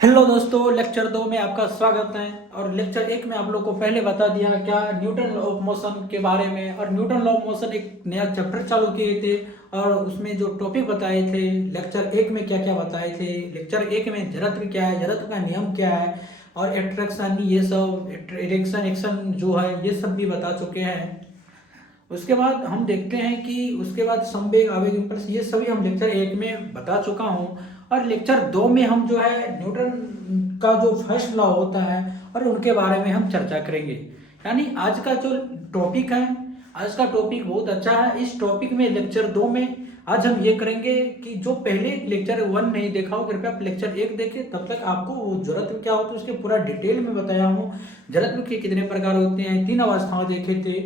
Hello दोस्तों, lecture 2 में आपका स्वागत है। और लेक्चर 1 में आप लोग को पहले बता दिया क्या न्यूटन लॉ ऑफ मोशन के बारे में। और न्यूटन लॉ ऑफ मोशन एक नया चैप्टर चालू किए थे और उसमें जो टॉपिक बताए थे लेक्चर 1 में क्या क्या बताए थे। लेक्चर 1 में जड़त्व क्या है, जड़त्व का नियम क्या है और एट्रैक्शन, ये सब इरेक्शन एक्शन जो है ये सब भी बता चुके हैं। उसके बाद हम देखते हैं कि उसके बाद संवेग, आवेग, इम्पल्स, ये सभी हम लेक्चर 1 में बता चुका हूँ। और लेक्चर 2 में हम जो है न्यूटन का जो फर्स्ट लॉ होता है और उनके बारे में हम चर्चा करेंगे। यानी आज का जो टॉपिक है, आज का टॉपिक बहुत अच्छा है। इस टॉपिक में लेक्चर 2 में आज हम ये करेंगे कि जो पहले लेक्चर 1 नहीं देखा हो कृपया आप लेक्चर 1 देखें, तब तक आपको वो जड़त्व क्या होता है उसके पूरा डिटेल में बताया हूँ। जड़त्व के कितने प्रकार होते हैं, 3 अवस्थाएं देखे थे।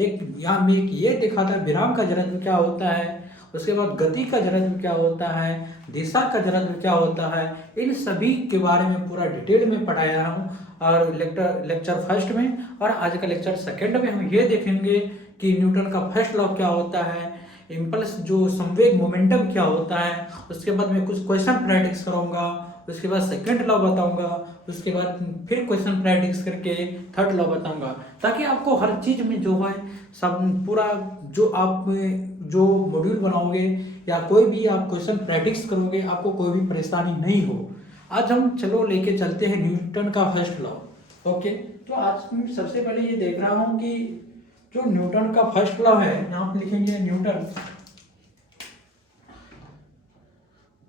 एक यहाँ में एक ये देखा था विराम का जड़त्व क्या होता है, उसके बाद गति का जड़त्व क्या होता है, दिशा का जड़त्व क्या होता है, इन सभी के बारे में पूरा डिटेल में पढ़ाया हूँ। और लेक्चर फर्स्ट में और आज का लेक्चर सेकंड में हम ये देखेंगे कि न्यूटन का फर्स्ट लॉ क्या होता है, इम्पल्स जो संवेग मोमेंटम क्या होता है। उसके बाद मैं कुछ क्वेश्चन प्रैक्टिस कराऊंगा, उसके बाद सेकंड लॉ बताऊंगा, उसके बाद फिर क्वेश्चन प्रैक्टिस करके थर्ड लॉ बताऊंगा, ताकि आपको हर चीज में जो है सब पूरा जो आप जो मॉड्यूल बनाओगे या कोई भी आप क्वेश्चन प्रैक्टिस करोगे आपको कोई भी परेशानी नहीं हो। आज हम चलो लेके चलते हैं न्यूटन का फर्स्ट लॉ। ओके, तो आज मैं सबसे पहले ये देख रहा हूँ कि जो न्यूटन का फर्स्ट लॉ है, यहाँ पे लिखेंगे न्यूटन,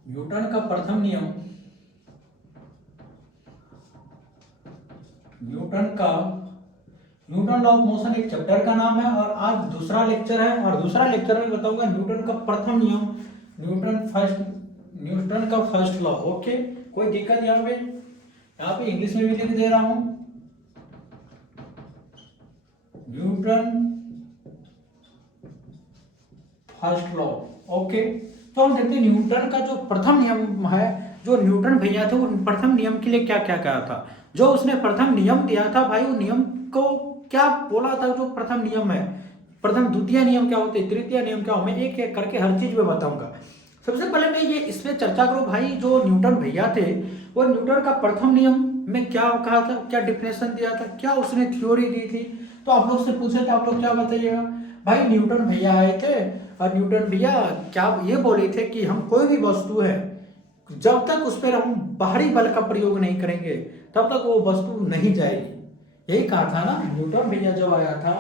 न्यूटन का प्रथम नियम, न्यूटन लॉ ऑफ मोशन एक चैप्टर का नाम है और आज दूसरा लेक्चर है। और दूसरा लेक्चर में बताऊंगा न्यूटन का प्रथम नियम, न्यूटन का फर्स्ट लॉ। ओके, कोई दिक्कत यहाँ पे इंग्लिश में भी लिख दे रहा हूं, न्यूटन फर्स्ट लॉ। ओके, तो हम देखते हैं न्यूटन का जो प्रथम नियम है, जो न्यूटन भैया थे उन प्रथम नियम के लिए क्या क्या कहा था। जो उसने प्रथम नियम दिया था भाई, वो नियम को क्या बोला था। जो प्रथम नियम है, प्रथम द्वितीय नियम क्या होते हैं, तृतीय नियम क्या हो, मैं एक एक करके हर चीज में बताऊंगा। सबसे पहले मैं ये इस पे चर्चा करूं भाई, जो न्यूटन भैया थे वो न्यूटन का प्रथम नियम में क्या कहा था, क्या डिफिनेशन दिया था, क्या उसने थ्योरी दी थी। तो आप लोग से पूछे थे, आप लोग क्या बताइएगा। भाई न्यूटन भैया आए थे और न्यूटन भैया क्या ये बोले थे कि हम कोई भी वस्तु है जब तक उस पर हम बाहरी बल का प्रयोग नहीं करेंगे तब तक वो वस्तु नहीं जाएगी। यही कहा था ना न्यूटन भैया जब आया था।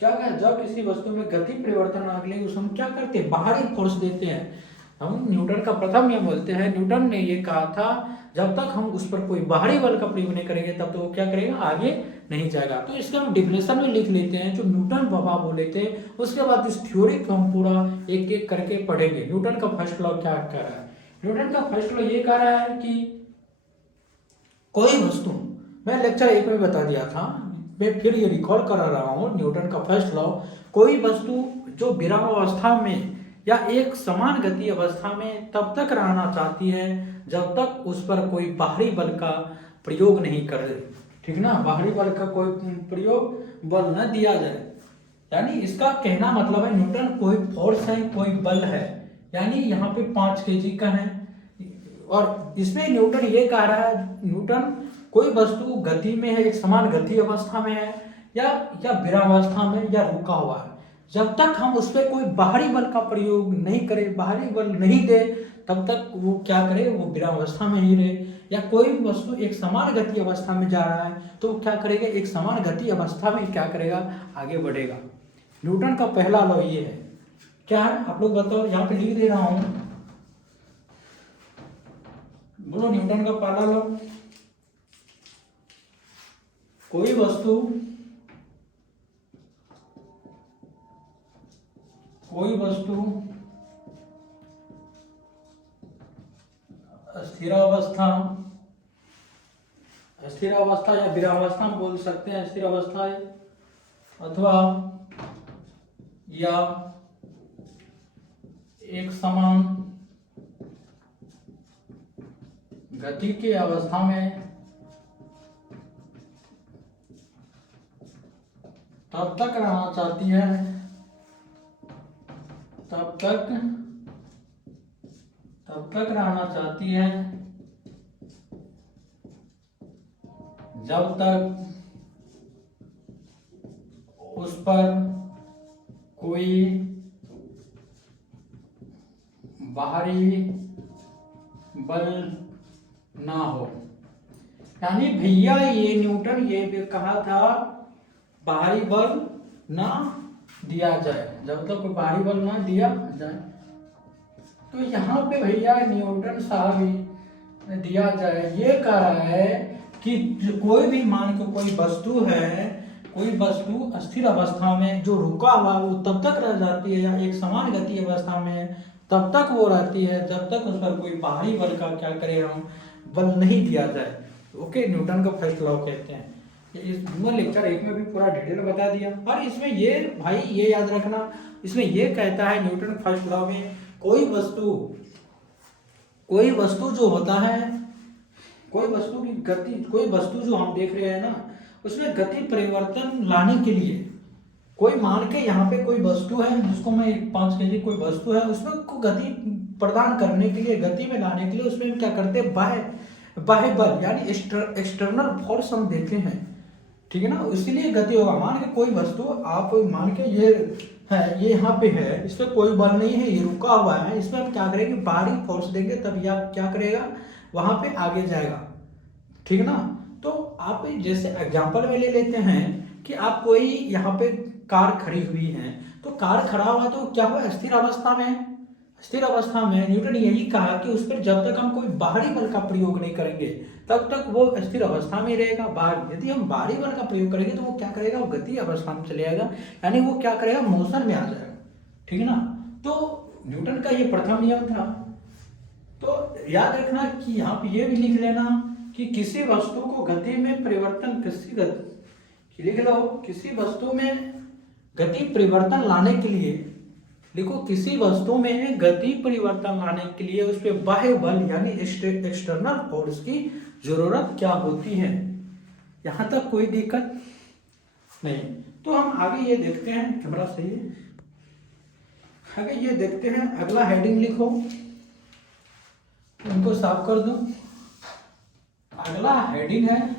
क्या कहा, जब किसी वस्तु में गति परिवर्तन आने के लिए उसे हम क्या करते हैं, बाहरी फोर्स देते हैं। हम न्यूटन का प्रथम नियम बोलते हैं, न्यूटन ने ये कहा था जब तक हम उस पर कोई बाहरी बल का प्रयोग नहीं करेंगे तब तो वो क्या करेगा, आगे नहीं जाएगा। तो इसके हम डिफिनेशन में लिख लेते हैं जो न्यूटन बाबा बोले थे। उसके बाद इस थ्योरी को हम पूरा एक एक करके पढ़ेंगे। न्यूटन का फर्स्ट लॉ क्या कह रहा है, न्यूटन का फर्स्ट लॉ ये कह रहा है कि कोई वस्तु, मैं लेक्चर 1 में बता दिया था, मैं फिर ये रिकॉर्ड करा रहा हूँ न्यूटन का फर्स्ट लॉ। कोई वस्तु जो विराम अवस्था में या एक समान गति अवस्था में तब तक रहना चाहती है जब तक उस पर कोई बाहरी बल का प्रयोग नहीं करे। ठीक ना, बाहरी बल का कोई प्रयोग बल न दिया जाए। यानी इसका कहना मतलब है न्यूटन कोई फोर्स है, कोई बल है। यानी यहाँ पे 5 kg का है और इसमें न्यूटन ये कह रहा है न्यूटन कोई वस्तु गति में है, एक समान गति अवस्था में है या विरामावस्था में या रुका हुआ है, जब तक हम उस पर कोई बाहरी बल का प्रयोग नहीं करें, बाहरी बल नहीं दे, तब तक वो क्या करे, वो विरामावस्था में ही रहे। या कोई वस्तु एक समान गति अवस्था में जा रहा है तो वो क्या करेगा, एक समान गति अवस्था में क्या करेगा, आगे बढ़ेगा। न्यूटन का पहला लॉ ये है, क्या है आप लोग बताओ, यहाँ पे लिख दे रहा हूं, बोलो न्यूटन का पहला लॉ। कोई वस्तु स्थिरावस्था, स्थिरावस्था या विरामावस्था में बोल सकते हैं, स्थिरावस्था अथवा या एक समान गति की अवस्था में तब तक रहना चाहती है, तब तक रहना चाहती है जब तक उस पर कोई बाहरी बल ना हो। यानी भैया ये न्यूटन ये भी कहा था बाहरी बल ना दिया जाए, जब तक कोई बाहरी बल ना दिया जाए। तो यहाँ पे भैया न्यूटन साहब ही दिया जाए ये कह रहा है कि कोई भी मान के कोई वस्तु है, कोई वस्तु अस्थिर अवस्था में जो रुका हुआ वो तब तक रह जाती है, या एक समान गति अवस्था में तब तक वो रहती है जब तक उस पर कोई बाहरी बल का क्या करें हम बल नहीं दिया जाए। ओके, न्यूटन का फर्स्ट लॉ कहते हैं। इस लेक्चर 1 में भी पूरा डिटेल बता दिया। और इसमें ये भाई ये याद रखना, इसमें ये कहता है न्यूटन फर्स्ट लॉ में कोई वस्तु जो होता है, कोई वस्तु की गति, कोई वस्तु जो हम देख रहे हैं ना उसमें गति परिवर्तन लाने के लिए, कोई मान के यहाँ पे कोई वस्तु है जिसको मैं 5 kg कोई वस्तु है उसमें को गति प्रदान करने के लिए, गति में लाने के लिए उसमें क्या करते हैं बाह्य बल यानी एक्सटर्नल फोर्स हम देते हैं, ठीक है ना, इसीलिए गति होगा। मान के कोई वस्तु आप मान के ये है, ये यहाँ पे है, इस पर कोई बल नहीं है, ये रुका हुआ है, इसमें हम क्या करेंगे बाहरी फोर्स देंगे तब यह क्या करेगा वहां पे आगे जाएगा, ठीक है ना। तो आप जैसे एग्जांपल में ले लेते हैं कि आप कोई यहाँ पे कार खड़ी हुई है, तो कार खड़ा हुआ तो क्या हुआ स्थिर अवस्था में, स्थिर अवस्था में न्यूटन यही कहा कि उस पर जब तक हम कोई बाहरी बल का प्रयोग नहीं करेंगे तब तक वो स्थिर अवस्था में रहेगा। बाहर यदि हम बाहरी बल का प्रयोग करेंगे तो वो क्या करेगा, वो गति अवस्था में चले जाएगा, यानी वो क्या करेगा मोशन में आ जाएगा, ठीक है ना। तो न्यूटन का ये प्रथम नियम था। तो याद रखना कि यहाँ पे ये भी लिख लेना कि किसी वस्तु को गति में परिवर्तन, लिख लो किसी वस्तु में गति परिवर्तन लाने के लिए, देखो किसी वस्तु में गति परिवर्तन लाने के लिए उस पर बाह्य बल यानी एक्सटर्नल फोर्स की जरूरत क्या होती है। यहां तक कोई दिक्कत नहीं। तो हम आगे ये देखते हैं, कैमरा सही है, आगे ये देखते हैं। अगला हेडिंग लिखो, इनको साफ कर दो। अगला हेडिंग है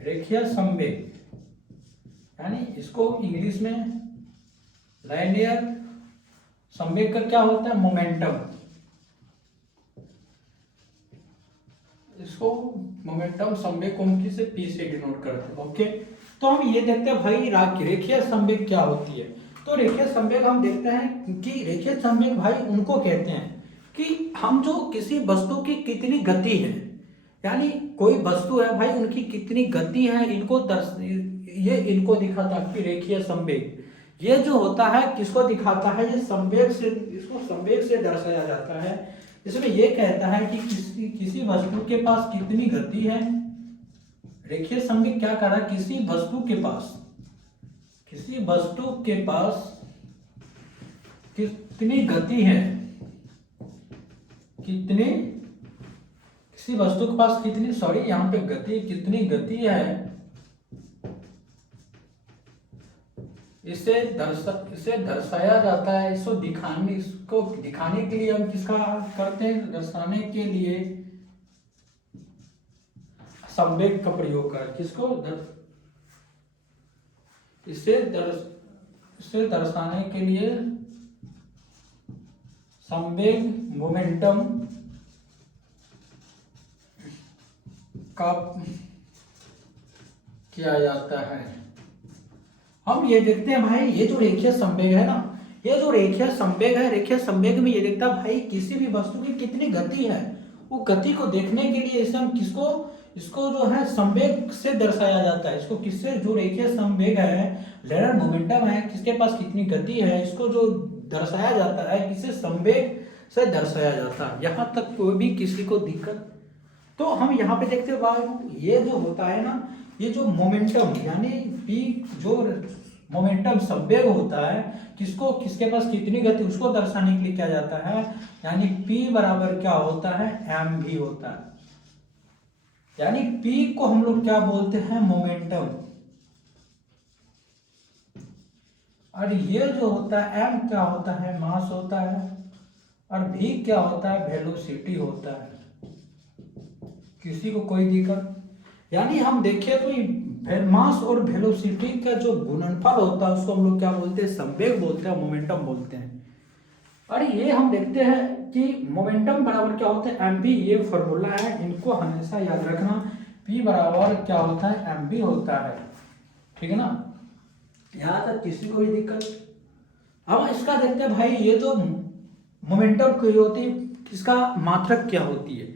रेखीय संवेग, यानी इसको इंग्लिश में लाइनियर संवेग का क्या होता है मोमेंटम, इसको मोमेंटम संवेग को हम किसे पी से डिनोट करते हैं। ओके, तो हम ये देखते हैं भाई रेखीय संवेग क्या होती है। तो रेखीय संवेग हम देखते हैं कि रेखीय संवेग भाई उनको कहते हैं कि हम जो किसी वस्तु की कितनी गति है, यानी कोई वस्तु है भाई उनकी कितनी गति है, इनको दिखाता है कि रेखीय संवेग ये जो होता है किसको दिखाता है, ये संवेग से, इसको संवेग से दर्शाया जाता है। इसमें ये कहता है कि किसी वस्तु के पास कितनी गति है। रेखीय संवेग क्या कर रहा है, किसी वस्तु के पास कितनी गति है, किसी वस्तु के पास कितनी, सॉरी यहाँ पे गति, कितनी गति है, इसे दर्शाया जाता है। इसको दिखाने के लिए हम किसका करते हैं, दर्शाने के लिए संवेग का प्रयोग कर, किसको इसे दर्शाने के लिए संवेग मोमेंटम का किया जाता है। हम ये देखते हैं भाई ये जो रेखीय संवेग है ना, ये जो रेखीय संवेग है, रेखीय संवेग में ये देखता है भाई किसी भी वस्तु की कितनी गति है, वो गति को देखने के लिए इसे हम इसको जो है संवेग से दर्शाया जाता है। इसको किससे, जो रेखीय संवेग है, लिनियर मोमेंटम है, किसके पास कितनी गति है, इसको जो दर्शाया जाता है किसे, संवेग से दर्शाया जाता है। यहाँ तक कोई भी किसी को दिक्कत। तो हम यहाँ पे देखते हैं भाई ये जो होता है ना, ये जो मोमेंटम यानी पी, जो मोमेंटम संवेग होता है, किसके पास कितनी गति, उसको दर्शाने के लिए क्या जाता है, यानी P बराबर क्या होता है, mv होता है। यानी P को हम लोग क्या बोलते हैं, मोमेंटम, और ये जो होता है m क्या होता है, मास होता है, और भी क्या होता है, वेलोसिटी होता है। किसी को कोई दिक्कत? यानी हम देखें तो ये मास और वेलोसिटी का जो गुणनफल होता है उसको हम लोग क्या बोलते हैं, संवेग बोलते हैं, मोमेंटम बोलते हैं। और ये हम देखते हैं कि मोमेंटम बराबर क्या होता है, एम बी, ये फॉर्मूला है, इनको हमेशा याद रखना। पी बराबर क्या होता है, एम बी होता है, ठीक है ना। यहाँ तक किसी को भी दिक्कत? अब इसका देखते हैं भाई, ये जो मोमेंटम की होती है इसका मात्रक क्या होती है,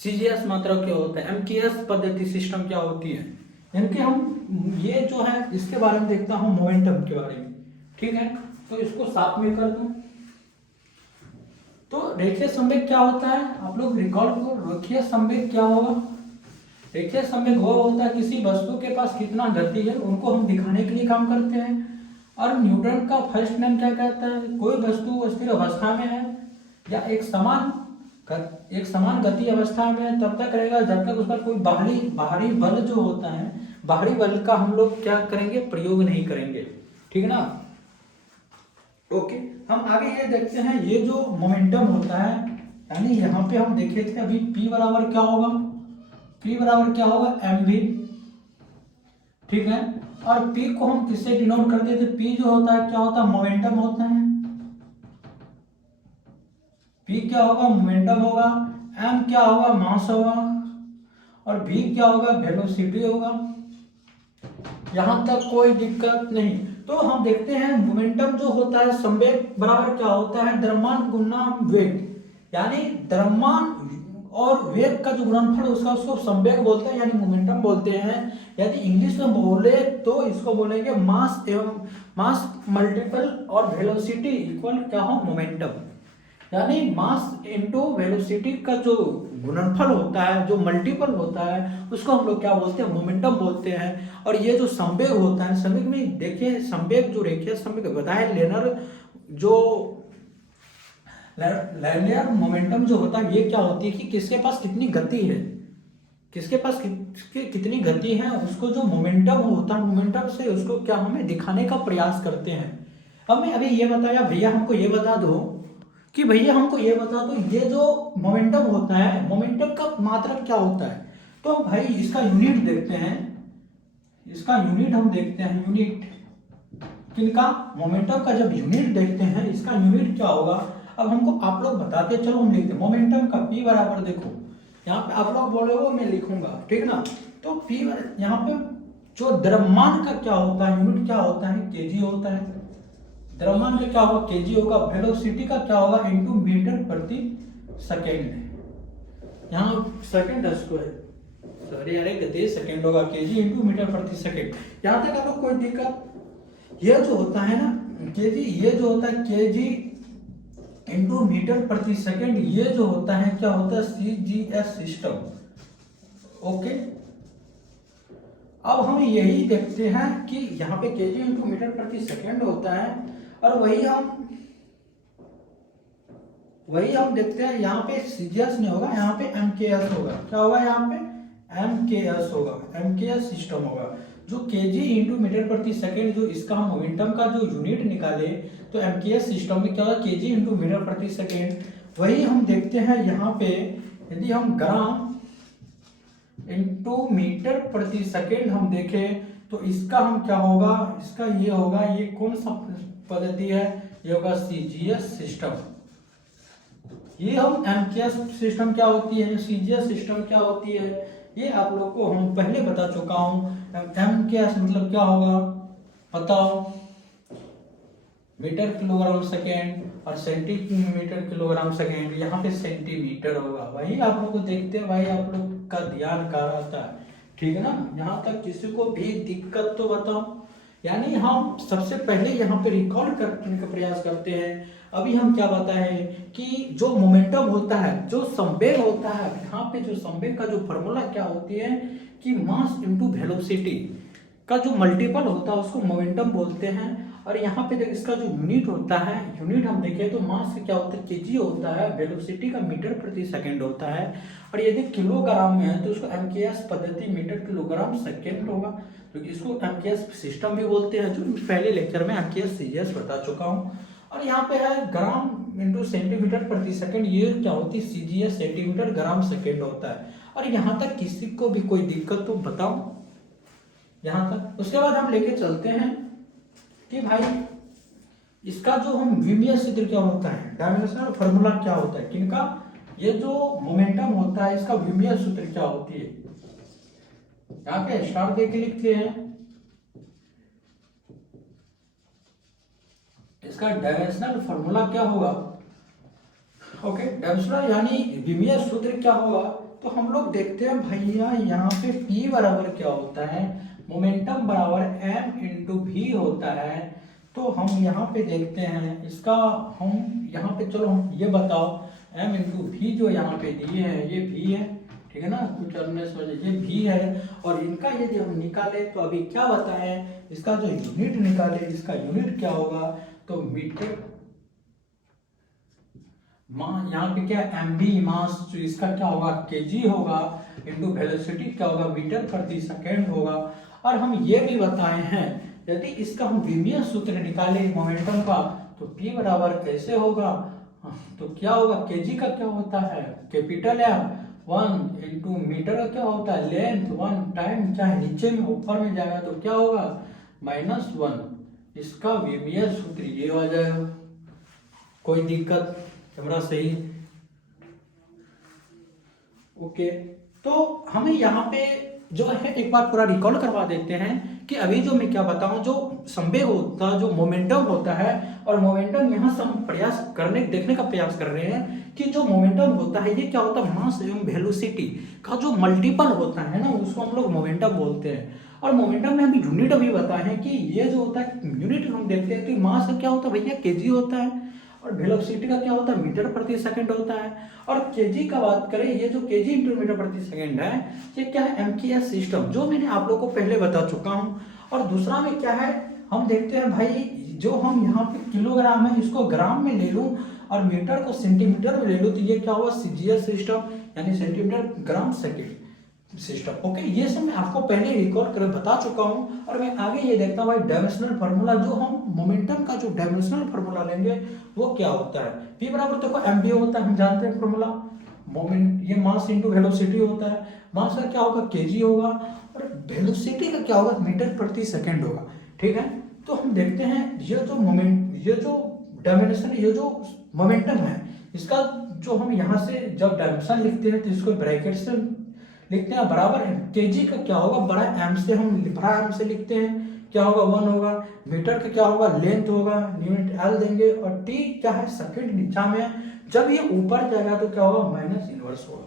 सीजीएस मात्रक क्या होता है, एमकेएस पद्धति सिस्टम क्या होती है, इनके हम ये जो है इसके बारे में देखता हूँ, मोमेंटम के बारे में, ठीक है। तो इसको साथ में कर दूं। तो रेखीय संवेग क्या होता है, आप लोग रिकॉल करो। रेखीय संवेग क्या होगा, रेखीय संवेग वो होता है किसी वस्तु के पास कितना गति है उनको हम दिखाने के लिए काम करते हैं। और न्यूटन का फर्स्ट नेम क्या कहता है, कोई वस्तु स्थिर अवस्था में है या एक समान गति अवस्था में है तब तक रहेगा जब तक उस पर कोई बाहरी बल जो होता है, बाहरी बल का हम लोग क्या करेंगे, प्रयोग नहीं करेंगे, ठीक है ना। ओके, हम आगे ये देखते हैं, ये जो मोमेंटम होता है, यानी यहाँ पे हम देखे थे अभी P बराबर क्या होगा, P बराबर क्या होगा, mv, ठीक है। और P को हम किससे डिनोट करते थे, P जो होता है क्या होता है, मोमेंटम होता है। P क्या होगा, मोमेंटम होगा। m क्या होगा, मास होगा। और v क्या होगा, वेलोसिटी होगा। यहां तक कोई दिक्कत नहीं। तो हम देखते हैं मोमेंटम जो होता है, संवेग बराबर क्या होता है, द्रव्यमान गुना वेग, यानी द्रव्यमान और वेग का जो गुणनफल उसका उसको संवेग बोलते हैं, यानी मोमेंटम बोलते हैं। यदि इंग्लिश में बोले तो इसको बोलेंगे मास एवं मास मल्टीपल और वेलोसिटी इक्वल क्या हो, मोमेंटम। यानी मास इनटू वेलोसिटी का जो गुणनफल होता है, जो मल्टीपल होता है, उसको हम लोग क्या बोलते हैं, मोमेंटम बोलते हैं। और ये जो संवेग होता है, संवेग में देखिए, संवेग जो रेखीय संवेग बताया लेनर जो लाइनियर मोमेंटम जो होता है, ये क्या होती है कि किसके पास कितनी गति है, किसके पास कितनी गति है, उसको जो मोमेंटम होता है, मोमेंटम से उसको क्या हमें दिखाने का प्रयास करते हैं। अब मैं अभी ये बताया, भैया हमको ये बता दो कि भैया हमको ये बता दो, ये जो मोमेंटम होता है, मोमेंटम का मात्रक क्या होता है। तो भाई इसका यूनिट देखते हैं, इसका यूनिट हम देखते हैं, यूनिट किनका, मोमेंटम का जब यूनिट देखते हैं, इसका यूनिट क्या होगा। अब हमको आप लोग बताते, चलो हम लिखते हैं मोमेंटम का P बराबर, देखो यहाँ पे आप लोग बोले हो, मैं लिखूंगा, ठीक ना। तो P यहाँ पे जो द्रव्यमान का क्या होता है, यूनिट क्या होता है, केजी होता है। द्रव्यमान का क्या होगा, केजी होगा। वेलोसिटी का क्या होगा, इनटू मीटर प्रति सेकेंड। यहाँ सेकेंड स्क्वायर, सॉरी यार, गति सेकेंड होगा, केजी इनटू मीटर प्रति सेकेंड। यहाँ तक आपको कोई दिक्कत? ये जो होता है ना केजी, ये जो होता है केजी इनटू मीटर प्रति सेकेंड, ये जो होता है क्या होता है, सीजीएस सिस्टम। ओके, अब हम यही देखते हैं कि यहाँ पे केजी इंटू मीटर प्रति सेकेंड होता है, और वही हम देखते हैं यहाँ पे सीजीएस नहीं होगा, यहाँ पे एमकेएस होगा। क्या होगा, यहाँ पे एमकेएस होगा, एमकेएस सिस्टम होगा। जो केजी इंटू मीटर प्रति सेकेंड, जो इसका हम मोमेंटम का जो यूनिट निकाले, तो एमकेएस सिस्टम में क्या होगा, केजी इंटू मीटर प्रति सेकेंड। वही हम देखते हैं यहाँ पे, यदि हम ग्राम इंटू मीटर प्रति सेकेंड हम देखें, तो इसका हम क्या होगा, इसका ये होगा, ये कौन सा पद्धति है, ये होगा सीजीएस सिस्टम। ये हम एमकेएस सिस्टम क्या होती है, सीजीएस सिस्टम क्या होती है, ये आप लोग को हम पहले बता चुका हूँ। एमकेएस मतलब क्या होगा बताओ, मीटर किलोग्राम सेकेंड, और सेंटीमीटर किलोग्राम सेकेंड, यहाँ पे सेंटीमीटर होगा। वही आप लोग को देखते हैं, भाई आप लोग का ध्यान कहाँ रहता है, ठीक है ना। यहाँ तक किसी को भी दिक्कत तो बताओ। यानी हम सबसे पहले यहाँ पे रिकॉर्ड करने का प्रयास करते हैं। अभी हम क्या बताए कि जो मोमेंटम होता है, जो संवेग होता है, यहाँ पे जो संवेग का जो फॉर्मूला क्या होती है कि मास इनटू वेलोसिटी का जो मल्टीपल होता है उसको मोमेंटम बोलते हैं। और यहाँ पे देख इसका जो यूनिट होता है, यूनिट हम देखें तो मास क्या होता है, केजी होता है, वेलोसिटी का मीटर प्रति सेकंड होता है। और यदि किलोग्राम में है तो उसको एमकेएस पद्धति मीटर किलोग्राम सेकंड होगा, तो इसको एमकेएस सिस्टम भी बोलते हैं, जो पहले लेक्चर में एमकेएस सीजीएस बता चुका हूँ। और यहाँ पे है ग्राम इंटू सेंटीमीटर प्रति सेकंड, ये क्या होती है सीजीएस सेंटीमीटर ग्राम सेकंड होता है। और यहाँ तक किसी को भी कोई दिक्कत तो बताओ यहाँ तक। उसके बाद हम लेके चलते हैं कि भाई इसका जो हम विमीय सूत्र क्या होता है, डायमेंशनल फार्मूला क्या होता है, किनका, ये जो मोमेंटम होता है इसका विमीय सूत्र क्या होती है। यहाँ पे स्टार दे के लिखते हैं, इसका डायमेंशनल फार्मूला क्या होगा। ओके, डायमेंशनल यानी विमीय सूत्र क्या होगा। तो हम लोग देखते हैं भैया यहाँ पे P बराबर क्या होता है, मोमेंटम बराबर m इंटू वी होता है। तो हम यहाँ पे देखते हैं इसका, हम यहाँ पे चलो हम ये बताओ m इंटू वी जो यहाँ पे दिए हैं ये v है, ठीक है ना, कुछ अन्य समझ, ये v है। और इनका यदि हम निकाले तो अभी क्या बताएं, इसका जो यूनिट निकाले, इसका यूनिट क्या होगा, तो मीटर, यहाँ पे क्या mv मास, जो इसका क्या होगा kg होगा, इंटू वेलोसिटी क्या होगा मीटर प्रति सेकेंड होगा। और हम ये भी बताए हैं यदि इसका हम विमीय सूत्र निकाले मोमेंटम का तो p बराबर कैसे होगा, तो क्या होगा kg का क्या होता है कैपिटल M 1 इंटू मीटर का क्या होता है लेंथ 1 टाइम, चाहे नीचे में ऊपर में जाएगा तो क्या होगा -1। इसका विमीय सूत्र ये हो जाएगा। कोई दिक्कत, कैमरा सही, ओके। तो हमें यहाँ पे जो है एक बार पूरा रिकॉल करवा देते हैं कि अभी जो मैं क्या बताऊं, जो संवेग होता है, जो मोमेंटम होता है, और मोमेंटम यहाँ से हम प्रयास करने देखने का प्रयास कर रहे हैं कि जो मोमेंटम होता है ये क्या होता है मास एवं वेलोसिटी का जो मल्टीपल होता है ना, उसको हम लोग मोमेंटम बोलते हैं। और मोमेंटम में अभी यूनिट अभी बताए हैं कि ये जो होता है यूनिट हम देखते हैं कि मास का क्या होता है भैया केजी होता है, और वेलोसिटी का क्या होता है मीटर प्रति सेकंड होता है। और केजी का बात करें, ये जो केजी इंटू मीटर प्रति सेकंड है ये क्या है एमकेएस सिस्टम, जो मैंने आप लोगों को पहले बता चुका हूं। और दूसरा में क्या है, हम देखते हैं भाई जो हम यहाँ पे किलोग्राम है इसको ग्राम में ले लूं और मीटर को सेंटीमीटर में ले लूं तो ये क्या हुआ सीजीएस सिस्टम, यानी centimetre gram second system. Okay, ये सब मैं आपको पहले रिकॉर्ड कर बता चुका हूं। और मैं आगे ये देखता हूं भाई डायमेंशनल फार्मूला, जो हम मोमेंटम का जो डायमेंशनल फार्मूला लेंगे वो क्या होता है। पी बराबर देखो एमवी होता है, हम जानते हैं फार्मूला। मोमेंट ये मास इंटू वेलोसिटी होता है, मास का क्या होगा केजी होगा, और वेलोसिटी का क्या होगा मीटर प्रति सेकंड होगा, ठीक है। तो हम देखते हैं ये जो मोमेंट, ये जो डायमेंशन, ये जो मोमेंटम है इसका जो हम यहाँ से जब डायमेंशन लिखते हैं तो इसको ब्रैकेट से लिखते हैं, बराबर है केजी का क्या होगा बड़ा एम से, हम बड़ा एम से लिखते हैं क्या होगा 1 होगा, मीटर का क्या होगा लेंथ होगा, यूनिट एल देंगे, और टी क्या है सेकंड नीचा में, जब ये ऊपर जाएगा तो क्या होगा माइनस इनवर्स होगा।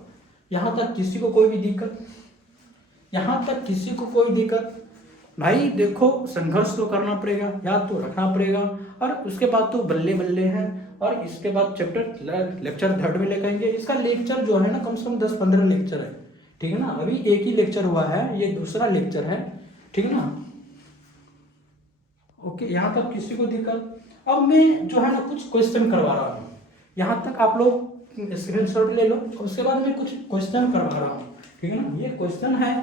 यहाँ तक किसी को कोई भी दिक्कत, यहाँ तक किसी को कोई दिक्कत भाई। देखो संघर्ष तो करना पड़ेगा, याद तो रखना पड़ेगा, और उसके बाद तो बल्ले बल्ले हैं। और इसके बाद चैप्टर लेक्चर थर्ड में लेकर आएंगे। इसका लेक्चर जो है ना कम से कम 10-15 लेक्चर है, ठीक है ना। अभी एक ही लेक्चर हुआ है, ये दूसरा लेक्चर है, ठीक है ना। ओके, यहाँ तक किसी को दिक्कत। अब मैं जो है ना कुछ क्वेश्चन करवा रहा हूँ, यहाँ तक आप लोग स्क्रीनशॉट ले लो। उसके बाद मैं कुछ क्वेश्चन करवा रहा हूँ, ठीक है ना। ये क्वेश्चन है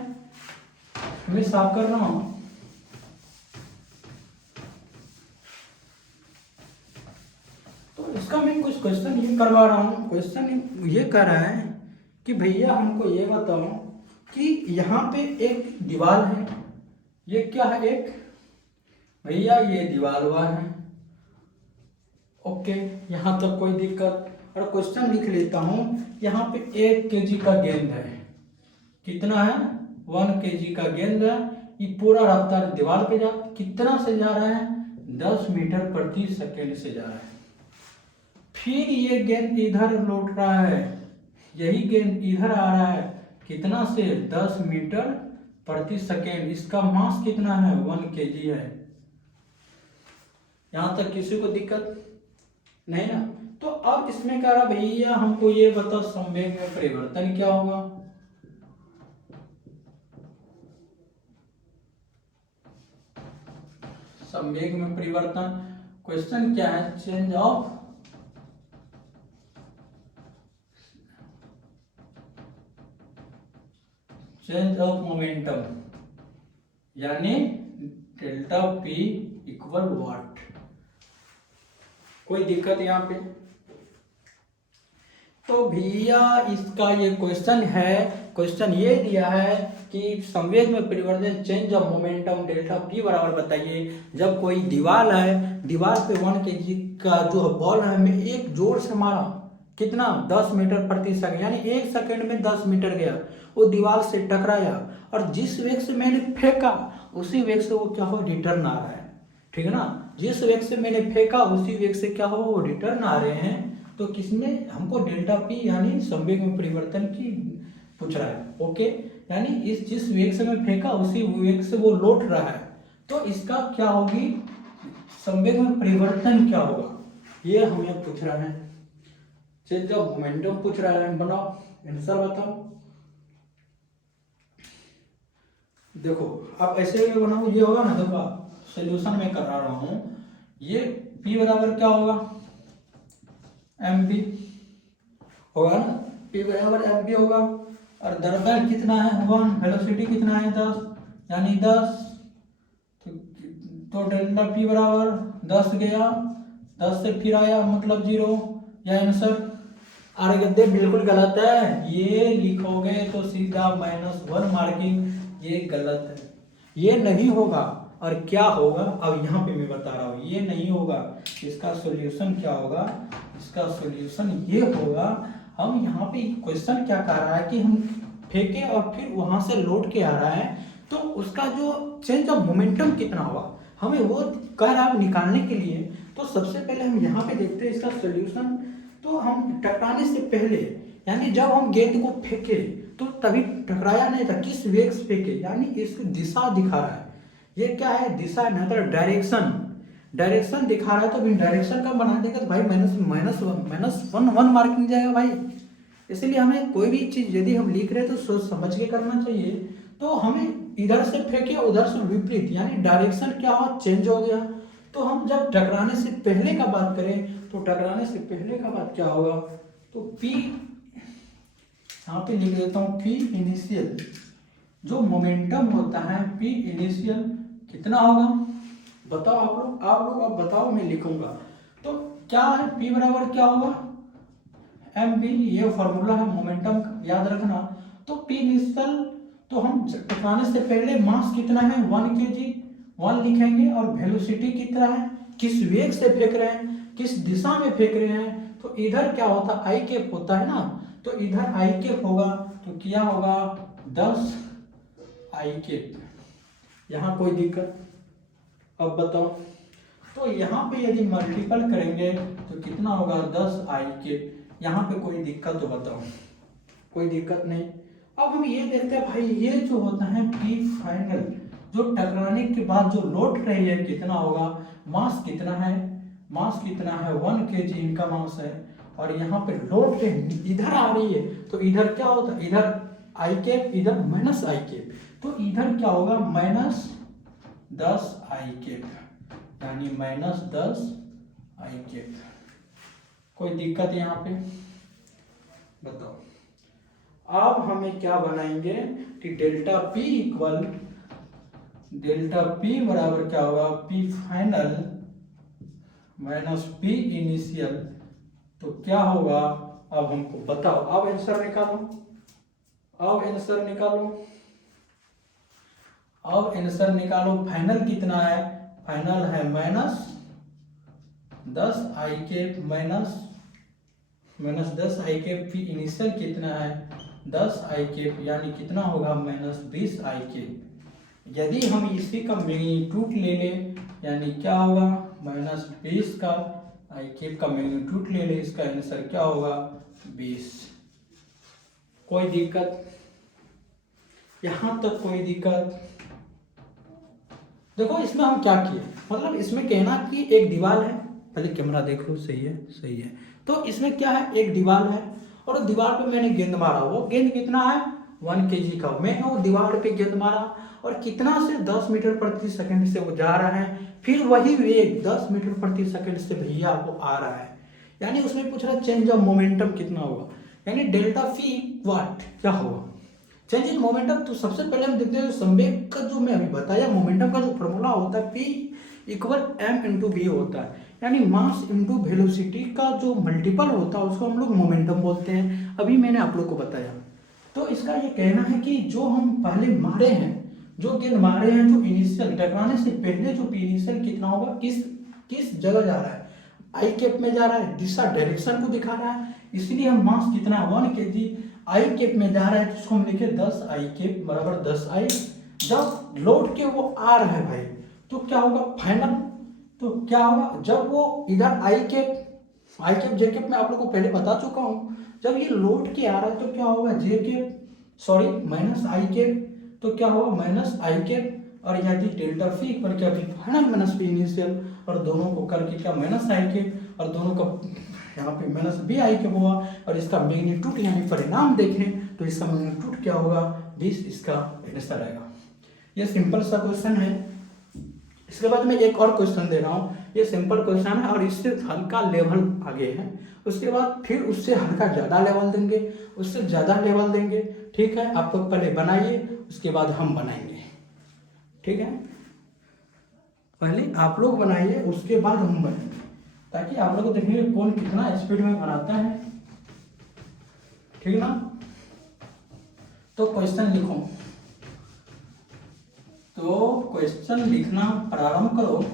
मैं साफ कर रहा हूँ। तो इसका मैं कुछ क्वेश्चन ये करवा रहा हूँ। क्वेश्चन ये कर रहा है कि भैया हमको ये बताओ कि यहाँ पे एक दीवार है, ये क्या है एक, भैया ये दीवार हुआ है, ओके, यहाँ तक कोई दिक्कत। और क्वेश्चन लिख लेता हूँ, यहाँ पे 1 केजी का गेंद है, कितना है 1 केजी का गेंद है, ये पूरा रफ्तार दीवार पे जा कितना से जा रहा है 10 मीटर प्रति सेकेंड से जा रहा है। फिर ये गेंद इधर लौट रहा है, यही गेंद इधर आ रहा है कितना से 10 मीटर प्रति सेकेंड, इसका मास कितना है 1 केजी है। यहां तक किसी को दिक्कत नहीं ना। तो अब इसमें कह रहा भैया हमको ये बताओ संवेग में परिवर्तन क्या होगा। संवेग में परिवर्तन, क्वेश्चन क्या है, चेंज ऑफ मोमेंटम, यानी डेल्टा पी इक्वल व्हाट। कोई दिक्कत यहाँ पे, तो भैया इसका ये क्वेश्चन है, क्वेश्चन ये दिया है कि संवेग में परिवर्तन change of momentum delta P बराबर बताइए। जब कोई दीवार है, दीवार पे 1 kg का जो बॉल है हमें एक जोर से मारा, कितना 10 मीटर प्रति सेकंड, यानी 1 सेकंड में 10 मीटर गया, वो दीवार से टकराया और जिस वेग से मैंने फेंका उसी वेग से वो क्या हो रिटर्न आ रहा है, ठीक है ना। जिस वेग से मैंने फेंका उसी वेग से क्या हो वो रिटर्न आ रहे हैं। तो किसमें हमको डेल्टा पी यानी संवेग में परिवर्तन की पूछ रहा है, ओके। यानी इस जिस वेग से मैं फेंका उसी वेग से वो लौट रहा है, तो इसका क्या होगी संवेग में परिवर्तन क्या होगा, ये हमें पूछ रहा है। चेंज ऑफ मोमेंटम पूछ रहा है, बनाओ आंसर बताओ। देखो आप ऐसे भी बनाओ, ये होगा ना, देखो सोल्यूशन में करा रहा हूं, ये P बराबर क्या होगा mb होगा ना, P बराबर mb होगा, और दरबल कितना है 1, वेलोसिटी कितना है 10, यानी 10, तो डेल्टा P बराबर 10 गया, 10 से फिर आया मतलब 0, या आंसर। अरे गद्दे बिल्कुल गलत है, ये लिखोगे तो सीधा -1 मार्किंग, ये गलत है, ये नहीं होगा। और क्या होगा अब यहाँ पे मैं बता रहा हूँ, ये नहीं होगा। इसका सॉल्यूशन क्या होगा, इसका सॉल्यूशन ये होगा, हम यहाँ पे क्वेश्चन क्या कर रहा है कि हम फेंके और फिर वहां से लौट के आ रहा है, तो उसका जो चेंज ऑफ मोमेंटम कितना होगा हमें वो कह रहा है निकालने के लिए। तो सबसे पहले हम यहाँ पे देखते हैं इसका सॉल्यूशन। तो हम टकराने से पहले यानी जब हम गेंद को फेंके तो तभी टकराया नहीं था, किस वेग से फेंके, यानी इसकी दिशा दिखा रहा है। ये क्या है दिशा, मतलब डायरेक्शन, डायरेक्शन दिखा रहा है। तो डायरेक्शन का बना देगा तो भाई -1 मार्किंग जाएगा भाई। इसलिए हमें कोई भी चीज यदि हम लिख रहे हैं तो सोच समझ के करना चाहिए। तो हमें इधर से फेंके उधर से विपरीत, यानी डायरेक्शन क्या हुआ चेंज हो गया। तो हम जब टकराने से पहले का बात करें तो टकराने से पहले का बात क्या होगा, तो P यहाँ पे लिख देता हूँ, P इनिशियल जो मोमेंटम होता है P इनिशियल कितना होगा बताओ आप लोग अब बताओ, मैं लिखूंगा। तो क्या है P बराबर क्या होगा mb, ये फॉर्मूला है मोमेंटम का याद रखना। तो P इनिशियल, तो हम टकराने से पहले मास कितना है 1 kg, 1 लिखेंगे, और वेलोसिटी कितना है, किस वेग से फेंक रहे हैं, किस दिशा में फेंक रहे हैं। तो इधर क्या होता है आई कैप होता है ना, तो इधर आई कैप होगा, तो क्या होगा 10 आई कैप। यहाँ कोई दिक्कत अब बताओ, तो यहाँ पे यदि मल्टीपल करेंगे तो कितना होगा 10 आई कैप। यहाँ पे कोई दिक्कत तो बताओ, कोई दिक्कत नहीं। अब हम ये देखते हैं भाई, ये जो होता है P फाइनल, जो टकराने के बाद जो लौट रही है कितना होगा, मास कितना है, मास कितना है 1 kg इनका मास है, और यहाँ पे लौट के इधर आ रही है, तो इधर क्या होता है, इधर आई कैप, इधर माइनस आई कैप, तो इधर क्या होगा -10 आई कैप, यानी -10 आई कैप। कोई दिक्कत यहाँ पे बताओ। अब हमें क्या बनाएंगे कि delta P equal, delta P बराबर क्या होगा P final minus P initial, तो क्या होगा अब हमको बताओ। अब आंसर निकालो, अब आंसर निकालो, अब आंसर निकालो। फाइनल कितना है, फाइनल है -10 आई कैप -10 आई कैप। P इनिशियल कितना है 10 आई कैप, यानी कितना होगा -20 आई कैप। यदि हम इसी का मैग्नीट्यूड ले लें, यानी क्या होगा -20 का आई कैप का मैग्नीट्यूड ले लें, इसका आंसर क्या होगा 20। कोई दिक्कत यहाँ तक, कोई दिक्कत। देखो इसमें हम क्या किए, मतलब इसमें कहना कि एक दीवार है, पहले कैमरा देख लो, सही है सही है। तो इसमें क्या है एक दीवार है, और दीवार पे मैंने गेंद मारा, वो गेंद कितना है 1 kg का, मैंने वो दीवार पे गेंद मारा, और कितना से 10 मीटर प्रति सेकंड से वो जा रहा है, फिर वही वेग 10 मीटर प्रति सेकंड से भैया वो आ रहा है। यानी उसमें पूछ रहा है चेंज ऑफ मोमेंटम कितना होगा, यानी डेल्टा P वाट क्या होगा चेंज इन मोमेंटम। तो सबसे पहले हम देखते हैं संवेग का, जो मैं अभी बताया मोमेंटम का जो फॉर्मूला होता है P equal m into V होता है, यानी मास इनटू वेलोसिटी का जो मल्टीपल होता है उसको हम लोग मोमेंटम बोलते हैं। अभी मैंने आप लोग को बताया। तो इसका ये कहना है कि जो हम पहले मारे हैं, जो गेंद मारे हैं, जो इनिशियल टकराने से पहले जो इनिशियल कितना होगा, किस किस जगह जा रहा है, आई कैप में जा रहा है, दिशा डायरेक्शन को दिखा रहा है। इसलिए हम मास कितना 1 kg आई कैप में जा रहा है, तो उसको हम लिखे 10 आई कैप बराबर 10 आई। जब लौट के वो आ रहा है भाई, तो क्या होगा फाइनल, तो क्या होगा जब वो इधर आई कैप जे कैप में आप लोग को पहले बता चुका हूँ, जब ये लौट के आ रहा है तो क्या होगा जे कैप सॉरी माइनस आई कैप, तो क्या होगा माइनस आई कैप, और यदि डेल्टा फी पर क्या फाइनल माइनस पी इनिशियल, और दोनों को करके क्या माइनस आई कैप, और दोनों का यहाँ पे माइनस बी आई कैप हुआ। और इसका मैग्नीट्यूड यानी परिणाम देखें तो इसका मैग्नीट्यूड क्या होगा 20, इसका आंसर आएगा। ये सिंपल सा क्वेश्चन है। इसके बाद में एक और क्वेश्चन दे रहा हूँ, ये सिंपल क्वेश्चन है और इससे हल्का लेवल आगे है। उसके बाद फिर उससे हल्का ज़्यादा लेवल देंगे, उससे ज़्यादा लेवल देंगे। ठीक है, आप लोग पहले बनाइए, उसके बाद हम बनाएंगे। ठीक है, पहले आप लोग बनाइए, उसके बाद हम बनाएंगे, ताकि आप लोग को देखेंगे कौन कितना स्पीड में बनाता है। ठीक ना, तो क्वेश्चन लिखो, तो क्वेश्चन लिखना प्रारंभ करो।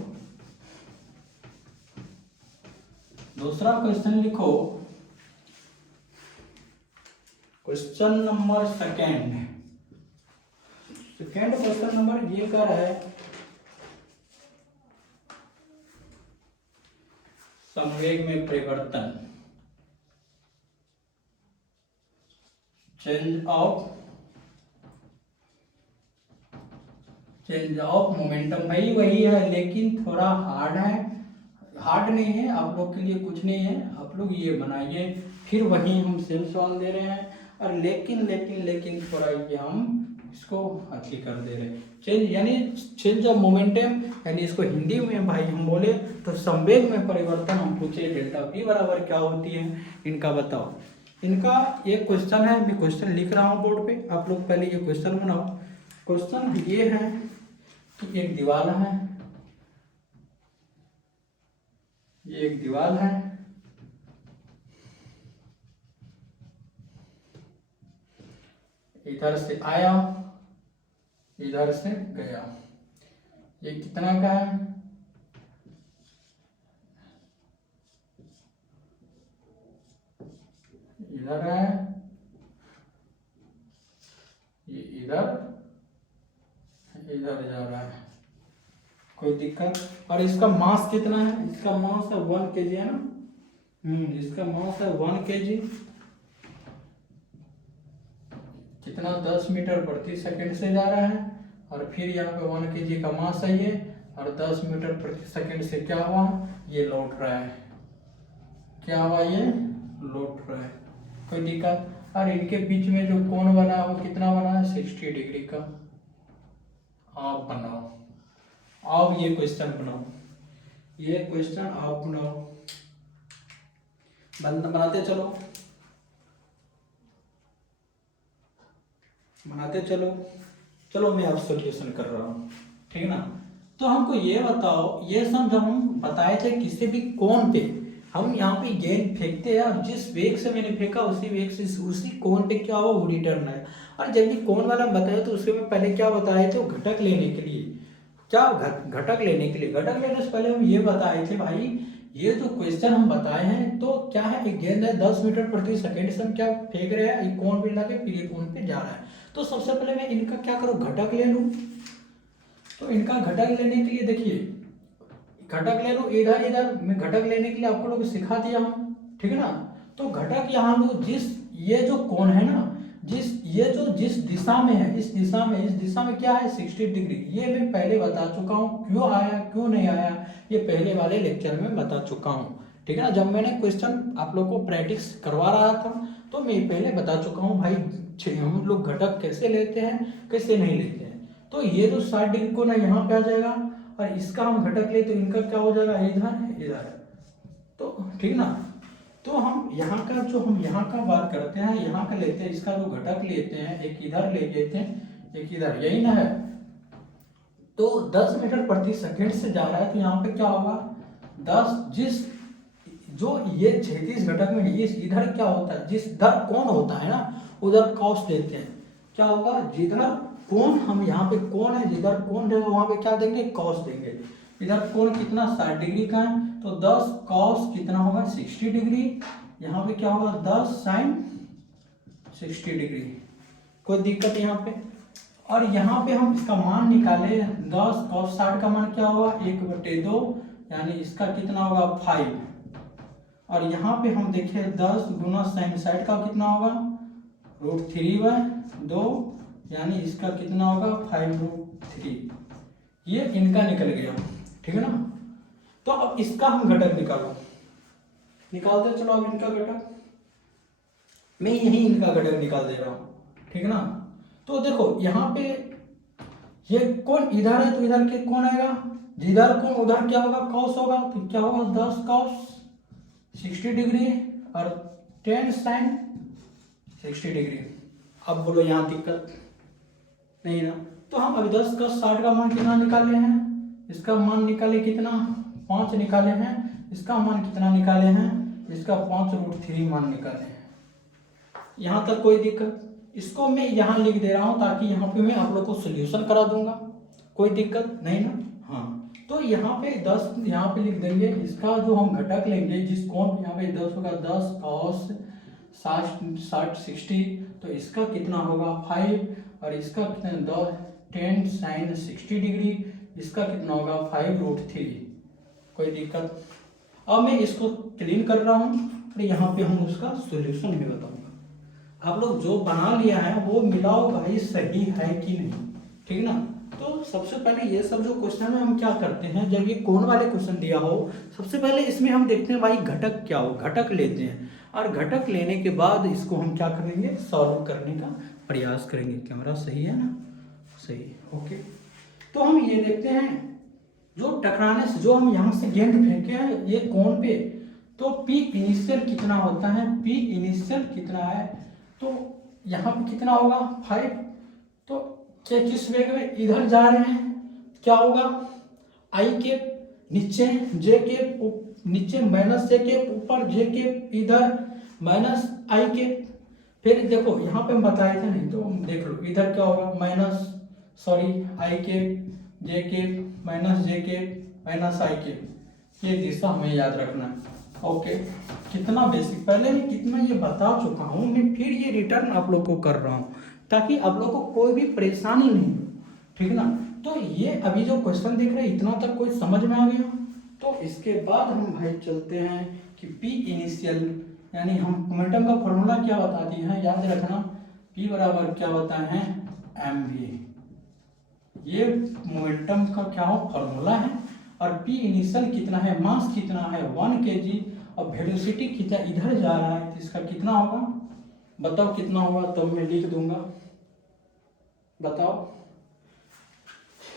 दूसरा क्वेश्चन लिखो, question number second question number ये कर है, संवेग में परिवर्तन, चेंज ऑफ मोमेंटम। भाई वही है, लेकिन थोड़ा हार्ड है, हार्ड नहीं है, आप लोग के लिए कुछ नहीं है, आप लोग ये बनाइए। फिर वही हम सेम सवाल दे रहे हैं, और लेकिन थोड़ा ये हम इसको अच्छी कर दे रहे हैं। चेंज यानी चेंज ऑफ मोमेंटम, यानी इसको हिंदी में भाई हम बोले तो संवेग में परिवर्तन। हम पूछे डेल्टा पी बराबर क्या होती है, इनका बताओ। इनका ये क्वेश्चन है, मैं क्वेश्चन लिख रहा हूँ बोर्ड पे, आप लोग पहले ये क्वेश्चन बनाओ। क्वेश्चन ये है कि एक दीवार है, ये एक दीवार है, इधर से आया, इधर से गया, ये कितना का है, इधर है, ये इधर जा रहा है, कोई दिक्कत। और इसका मास कितना है, इसका मास है 1 kg है ना, इसका मास है 1 kg, कितना 10 मीटर प्रति सेकंड से जा रहा है। और फिर यहाँ पे 1 kg का मास है ये, और 10 मीटर प्रति सेकंड से क्या हुआ, ये लौट रहा है, क्या हुआ, ये लौट रहा है, कोई दिक्कत। और इनके बीच में जो कोण बना है वो कितना बना है, 60 डिग्री का। आप बनाओ, आप ये क्वेश्चन बनाओ, ये क्वेश्चन आप बनाओ, बनाते चलो, बनाते चलो। चलो मैं अब सॉल्यूशन कर रहा हूँ, ठीक ना। तो हमको ये बताओ, ये सब जब हम बताए थे किसी भी कोण पे, हम यहाँ पे गेंद फेंकते हैं और जिस वेग से मैंने फेंका उसी वेग से उसी कोण पे क्या हुआ, वो रिटर्न आया। और जब भी कोण वाला बताया तो उसके में पहले क्या बताए थे, घटक लेने के लिए, क्या घटक लेने के लिए, घटक लेने से पहले हम ये बताए थे भाई, ये जो क्वेश्चन हम बताए हैं तो क्या है, एक गेंद है 10 मीटर प्रति सेकंड से हम क्या फेंक रहे हैं, एक कोण पे लगे, फिर एक कोण पे जा रहा है। तो सबसे पहले मैं इनका क्या करूँ, घटक ले लूँ। तो इनका घटक लेने के लिए देखिए, घटक ले लो, इधर इधर मैं घटक लेने के लिए आपको लोग सिखा दिया हूँ, ठीक है ना। तो घटक यहाँ लो, जिस ये जो कोण है ना, जिस दिशा में है, इस दिशा में क्या है 60 डिग्री, ये मैं पहले बता चुका हूँ, क्यों आया क्यों नहीं आया ये पहले वाले लेक्चर में बता चुका हूँ, ठीक है ना। जब मैंने क्वेश्चन आप लोग को प्रैक्टिस करवा रहा था तो मैं पहले बता चुका हूँ भाई, हम लोग घटक कैसे लेते हैं कैसे नहीं लेते हैं। तो ये जो 60 डिग्री कोण है यहाँ पे आ जाएगा, और इसका हम घटक ले तो इनका क्या हो जाएगा, इधर, तो ठीक ना। तो हम यहाँ का जो हम यहाँ का बात करते हैं, यहाँ का लेते हैं, इसका जो घटक लेते हैं, एक इधर ले लेते हैं, एक इधर, यही ना है। तो 10 मीटर प्रति सेकंड से जा रहा है, तो यहाँ पे क्या होगा, 10 जिस जो ये क्षैतिज घटक में इस इधर क्या होता है, जिस इधर कोण होता है ना उधर कॉस लेते हैं। क्या होगा, जिधर कोण, हम यहाँ पे कोण है, जिधर कोण रहेगा वहां पे क्या देंगे, कॉस देंगे। इधर कोण कितना 60 डिग्री का है, तो 10 कॉस कितना होगा 60 डिग्री। यहाँ पे क्या होगा 10 साइन 60 डिग्री। कोई दिक्कत यहाँ पे। और यहाँ पे हम इसका मान निकाले, 10 कॉस 60 का मान क्या होगा 1/2, यानी इसका कितना होगा 5। और यहाँ पे हम देखें 10 गुना साइन 60 का कितना होगा √3/2, यानी इसका कितना होगा 5√3। ये इनका निकल गया, ठीक है ना। तो अब इसका हम घटक निकालते चलो। अब इनका घटक मैं यही इनका घटक निकाल दे रहा हूं, ठीक है ना। तो देखो यहाँ पे ये कौन इधर है, तो इधर के कौन आएगा, जिधर कौन उधर क्या होगा कॉस होगा, तो क्या होगा 10 कॉस 60 डिग्री और 10 साइन 60 डिग्री। अब बोलो यहाँ दिक्कत नहीं ना। तो हम अभी 10 का 60 का मान कितना निकाले हैं, इसका मान निकाले कितना 5 निकाले हैं, इसका मान कितना निकाले हैं, इसका 5√3 मान निकाले हैं। यहाँ तक कोई दिक्कत। इसको मैं यहाँ लिख दे रहा हूँ ताकि यहाँ पे मैं आप लोग को सोल्यूशन करा दूंगा, कोई दिक्कत नहीं ना। हाँ, तो यहाँ पे 10 यहाँ पे लिख देंगे, इसका जो हम घटक लेंगे जिस कोण यहाँ पे 10 होगा 10 कॉस 60, तो इसका कितना होगा 5, और इसका कितना 10 साइन 60 डिग्री, इसका कितना होगा 5√3। कोई दिक्कत। अब मैं इसको क्लीन कर रहा हूँ और यहाँ पे हम उसका सोल्यूशन भी बताऊंगा। आप लोग जो बना लिया है वो मिलाओ भाई, सही है कि नहीं, ठीक ना। तो सबसे पहले ये सब जो क्वेश्चन में हम क्या करते हैं, जब ये कोण वाले क्वेश्चन दिया हो, सबसे पहले इसमें हम देखते हैं भाई घटक क्या हो, घटक लेते हैं और घटक लेने के बाद इसको हम क्या करेंगे, सॉल्व करने का प्रयास करेंगे। कैमरा सही है ना, सही, ओके। तो हम ये देखते हैं जो टकराने से जो हम यहाँ से गेंद फेंके हैं ये कोण पे, तो P इनिशियल कितना होता है, P इनिशियल कितना है, तो यहाँ पे कितना होगा 5। तो क्या किस वेग में इधर जा रहे हैं, क्या होगा I के नीचे J के नीचे माइनस J के ऊपर J के इधर माइनस I के। फिर देखो यहाँ पे हम बताए थे नहीं, तो देख लो इधर क्या होगा I के J के माइनस J के माइनस I के। ये दिशा हमें याद रखना है, ओके। कितना बेसिक पहले मैं कितना ये बता चुका हूँ, मैं फिर ये रिटर्न आप लोग को कर रहा हूँ ताकि आप लोग को कोई भी परेशानी नहीं हो, ठीक ना। तो ये अभी जो क्वेश्चन देख रहे हैं इतना तक कोई समझ में आ गया। तो इसके बाद हम भाई चलते हैं कि P इनिशियल, यानी हम मोमेंटम का फॉर्मूला क्या बता दिए हैं, याद रखना P बराबर क्या बताए हैं mv। ये मोमेंटम का क्या हो फॉर्मूला है। और P इनिशियल कितना है, मास कितना है 1 kg, और वेलोसिटी कितना इधर जा रहा है, तो इसका कितना होगा बताओ, कितना होगा, तो मैं लिख दूंगा, बताओ।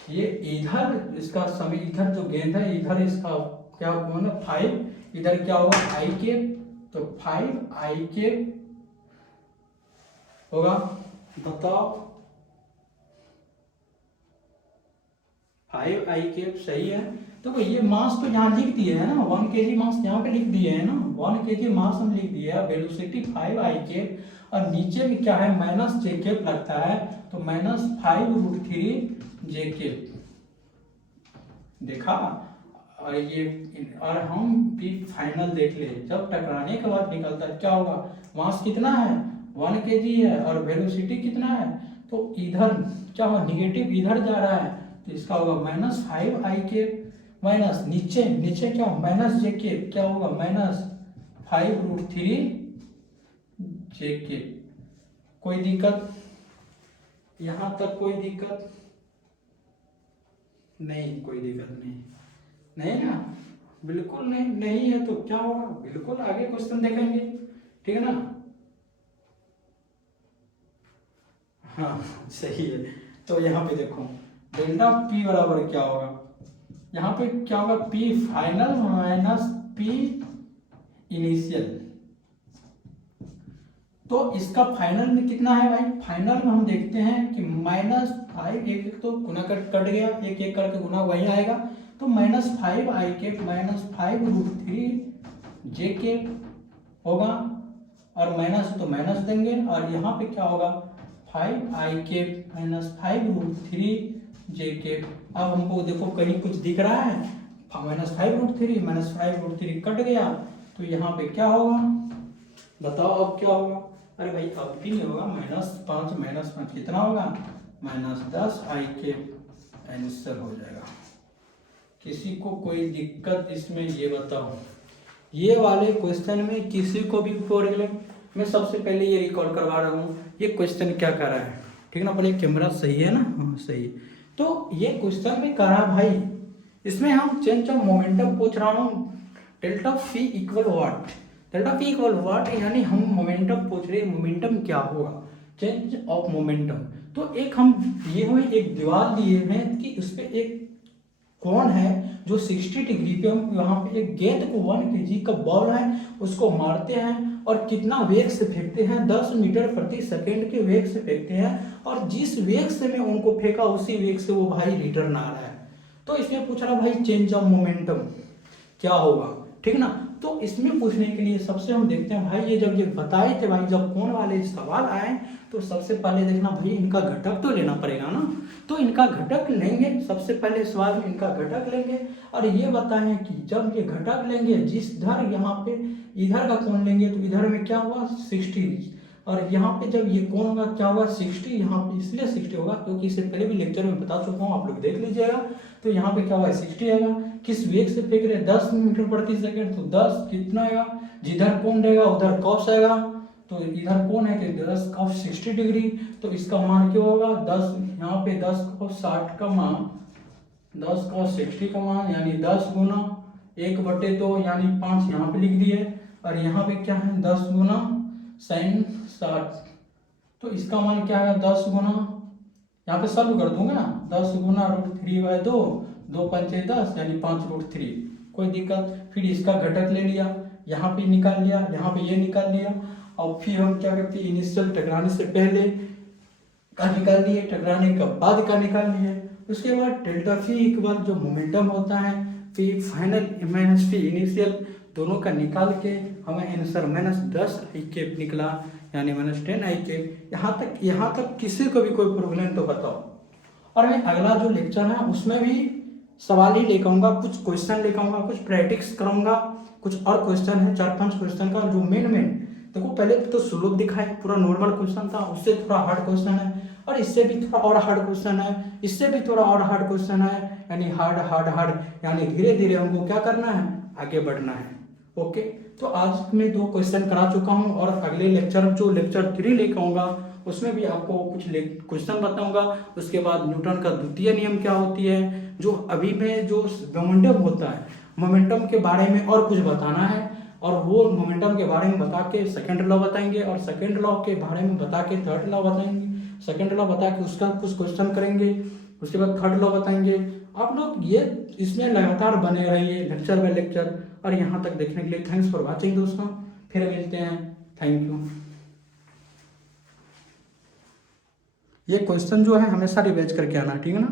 ये इधर इसका समय, इधर जो गेंद है इधर इसका क्या होगा 5, इधर क्या होगा I के, तो 5I के होगा, बताओ 5I के सही है। तो ये मास तो यहाँ लिख दिए है ना, 1 kg मास यहाँ पे लिख दिए है ना, 1 kg मास हम लिख दिए है, वेलोसिटी 5I के, और नीचे में क्या है माइनस J के लगता है, तो -5√3 J के, देखा। और ये और हम भी फाइनल देख ले, जब टकराने के बाद निकलता है क्या होगा, मास कितना है 1 kg है और वेलोसिटी कितना है, तो इधर क्या होगा निगेटिव इधर जा रहा है, तो इसका होगा -5I के माइनस नीचे नीचे क्या माइनस J के, क्या होगा -5√3 J के। कोई दिक्कत यहाँ तक, कोई दिक्कत नहीं, कोई दिक्कत नहीं ना, बिल्कुल नहीं है तो क्या होगा, बिल्कुल आगे क्वेश्चन देखेंगे, ठीक है ना। हाँ सही है। तो यहाँ पे देखो डेल्टा P बराबर क्या होगा, यहाँ पे क्या होगा P final minus P initial. तो इसका फाइनल में कितना है भाई, फाइनल में हम देखते हैं कि -5, एक तो गुना कट गया, एक करके गुना वही आएगा, तो -5i⁻√3j होगा, और माइनस तो माइनस देंगे, और यहाँ पे क्या होगा 5i⁻5√3j। अब हमको देखो कहीं कुछ दिख रहा है, -5√3 कट गया, तो यहाँ पे क्या होगा बताओ अब क्या होगा। अरे भाई अब भी नहीं होगा, -5 कितना होगा -10i⁻, आंसर हो जाएगा। किसी को कोई दिक्कत इसमें ये बताओ, ये वाले क्वेश्चन में किसी को भी प्रॉब्लम? मैं सबसे पहले ये रिकॉर्ड करवा रहा हूँ, ये क्वेश्चन क्या कर रहा है, ठीक ना। पहले कैमरा सही है ना, हाँ सही है। तो ये क्वेश्चन में कर रहा भाई, इसमें हम चेंज ऑफ मोमेंटम पूछ रहा हूँ, delta fee equal what, delta fee equal what, यानी हम मोमेंटम पूछ रहे हैं, मोमेंटम क्या होगा, चेंज ऑफ मोमेंटम। तो एक हम दिए हुए एक दीवार दिए हैं कि उस पर एक कौन है जो 60 डिग्री पे, हम यहाँ पे एक गेंद को 1 kg का बॉल है उसको मारते हैं, और कितना वेग से फेंकते हैं, 10 मीटर प्रति सेकंड के वेग से फेंकते हैं, और जिस वेग से मैं उनको फेंका उसी वेग से वो भाई रिटर्न आ रहा है। तो इसमें पूछ रहा भाई चेंज ऑफ मोमेंटम क्या होगा, ठीक ना। तो इसमें पूछने के लिए सबसे हम देखते हैं भाई, ये जब ये बताए थे भाई, जब कौन वाले सवाल आए तो सबसे पहले देखना भाई इनका घटक तो लेना पड़ेगा ना। तो इनका घटक लेंगे, सबसे पहले सवाल में इनका घटक लेंगे, और ये बताएं कि जब ये घटक लेंगे, जिस धर यहाँ पे इधर का कोण लेंगे तो इधर में क्या हुआ 60, और यहाँ पे जब ये कोण होगा क्या होगा 60, यहाँ पे इसलिए 60 होगा क्योंकि इससे पहले भी लेक्चर में बता चुका हूँ, आप लोग देख लीजिएगा। तो यहाँ पे क्या होगा 60 आएगा, किस वेग से फेंक रहे हैं 10 मीटर प्रति सेकंड, तो 10 कितना आएगा, जिधर कोण रहेगा उधर कॉस आएगा, तो इधर कोण है कि 10 cos 60 डिग्री, तो इसका मान क्या होगा 10, यहाँ पे 10 cos 60 का मान, 10 cos 60 का मान यानी 10 गुना 1/2 यानी 5 यहाँ पे लिख दिए, और यहाँ पे क्या है 10 गुना sin 60, तो इसका मान क्या है 10 गुना, यहाँ पे सॉल्व कर दूंगा ना, 10 गुना √3/2, 2 पंचे 10 यानी 5√3, कोई दिक्कत। फिर इसका घटक ले लिया, यहाँ पे निकाल लिया, यहाँ पे ये निकाल लिया, और फिर हम क्या करते हैं इनिशियल टकराने से पहले का निकाल लिए, टकराने के बाद का निकाल लिए। उसके बाद डेल्टा फी के बाद जो मोमेंटम होता है, फी फाइनल माइनस फी इनिशियल, दोनों का निकाल के हमें आंसर -10i⁻ निकला, यानी -10i⁻। यहाँ तक किसी को भी कोई प्रॉब्लम तो बताओ। और मैं अगला जो लेक्चर है उसमें भी सवाल ही लेकर आऊँगा, कुछ क्वेश्चन लेकर आऊँगा, कुछ प्रैक्टिस कराऊंगा, कुछ और क्वेश्चन है 4-5 क्वेश्चन का, जो मेन देखो पहले तो सुलभ दिखाए, पूरा नॉर्मल क्वेश्चन था, उससे थोड़ा हार्ड क्वेश्चन है, और इससे भी थोड़ा और हार्ड क्वेश्चन है, इससे भी थोड़ा और हार्ड क्वेश्चन है, यानी हार्ड, यानी धीरे धीरे हमको क्या करना है, आगे बढ़ना है। ओके, तो आज मैं 2 क्वेश्चन करा चुका हूँ, और अगले लेक्चर जो लेक्चर 3 लेकर आऊँगा उसमें भी आपको कुछ क्वेश्चन बताऊंगा। उसके बाद न्यूटन का द्वितीय नियम क्या होती है, जो अभी में जो मोमेंटम होता है, मोमेंटम के बारे में और कुछ बताना है, और वो मोमेंटम के बारे में बता के सेकंड लॉ बताएंगे, और सेकंड लॉ के बारे में बता के थर्ड लॉ बताएंगे, सेकंड लॉ बता के उसका कुछ क्वेश्चन करेंगे, उसके बाद थर्ड लॉ बताएंगे। आप लोग ये इसमें लगातार बने रहिए लेक्चर बाय लेक्चर, और यहाँ तक देखने के लिए थैंक्स फॉर वॉचिंग दोस्तों, फिर मिलते हैं, थैंक यू। ये क्वेश्चन जो है हमेशा रिवाइज करके आना, ठीक है ना।